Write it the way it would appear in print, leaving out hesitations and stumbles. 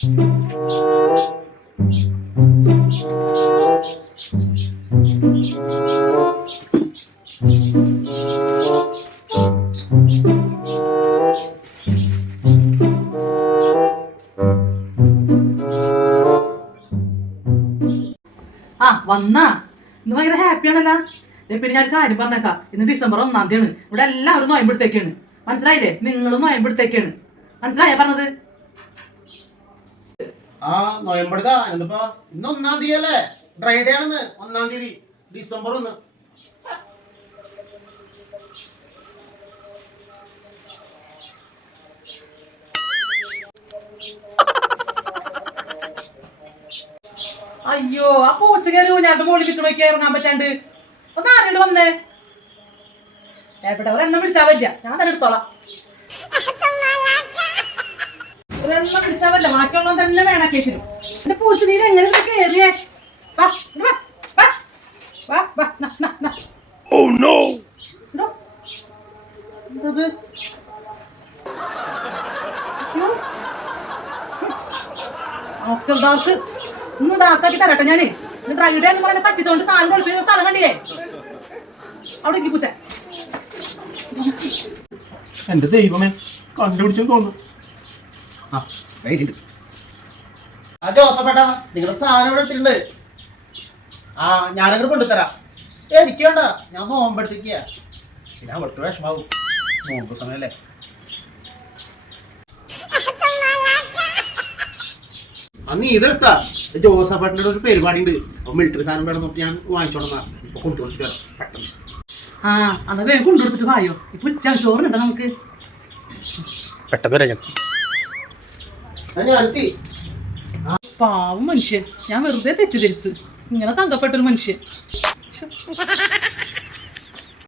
ആ വന്നാ ഇന്ന് ഭയങ്കര ഹാപ്പിയാണല്ലോ. പിന്നെ ഞാൻ കാര്യം പറഞ്ഞേക്കാം, ഇന്ന് ഡിസംബർ 1-ാം തീയതിയാണ്. ഇവിടെ എല്ലാവരും നോയമ്പെടുത്തേക്കാണ്. മനസ്സിലായില്ലേ? നിങ്ങളും നോയമ്പെടുത്തേക്കാണ്. മനസ്സിലായ പറഞ്ഞത്? ആ നോയമ്പെടുക്ക എന്നിപ്പോ ഇന്ന് 1-ാം തീയതി അല്ലേ? ഡ്രൈ ഡേ ആണെന്ന്. 1-ാം തീയതി ഡിസംബർ 1. അയ്യോ, ആ പൂച്ചകേറി ഞാൻ മോളിൽ നിൽക്കണോക്കി ഇറങ്ങാൻ പറ്റാണ്ട് ഒന്ന് ആരോട് വന്നേ? എവിടെ ഒരെണ്ണം വിളിച്ചാ പറ്റില്ല, ഞാൻ തന്നെ എടുത്തോളാം. ഒരെണ്ണം വിളിച്ചാ പറ്റില്ല, ബാക്കിയുള്ളവൻ തന്നെ വേണം കേട്ടിരും. എന്റെ പൂച്ച നീര് എങ്ങനെ കേറിയേ? ഒന്ന് ഡാക്കാക്കി തരട്ടെ ഞാന്. ഡ്രൈഡേ എന്ന് പറഞ്ഞ പറ്റിച്ചോണ്ട് സാധനം കൊടുക്കുന്ന സ്ഥലം കണ്ടില്ലേ? അവിടെ ഇരിക്കും പൂച്ച. എന്റെ ദൈവമേ, കണ്ടുപിടിച്ചെന്ന് തോന്നുന്നു. ആ ജോസഫേട്ടാ, നിങ്ങളുടെ സാധനം ഇവിടെ എത്തിയിട്ടുണ്ട്. ആ ഞാനങ്ങനെ കൊണ്ടുതരാം. എനിക്ക് വേണ്ട, ഞാൻ നോമ്പെടുത്തേക്കുക. പിന്നെ അവൾക്ക് വിഷമാവും, നോമ്പ് സമയല്ലേ. അന്ന് ഇതെടുത്താ ജോസഫേട്ടൻ്റെ ഒരു പരിപാടി ഉണ്ട്. അപ്പൊ മിലിറ്ററി സാധനം വേണം നോക്കി ഞാൻ വാങ്ങിച്ചോളന്നാ. ഇപ്പൊ കൊണ്ടുകൊടുത്തിട്ട് വരാം പെട്ടെന്ന്. ആ അന്ന് വേഗം കൊണ്ടുകൊടുത്തിട്ട് വായോ. ഇപ്പൊ ഉച്ച ചോറുണ്ടോ നമുക്ക്? പെട്ടെന്ന് വരാം ഞാൻ. പാവം മനുഷ്യൻ, ഞാൻ വെറുതെ തെറ്റിദ്ധരിച്ച്. ഇങ്ങനെ തങ്കപ്പെട്ടൊരു മനുഷ്യൻ.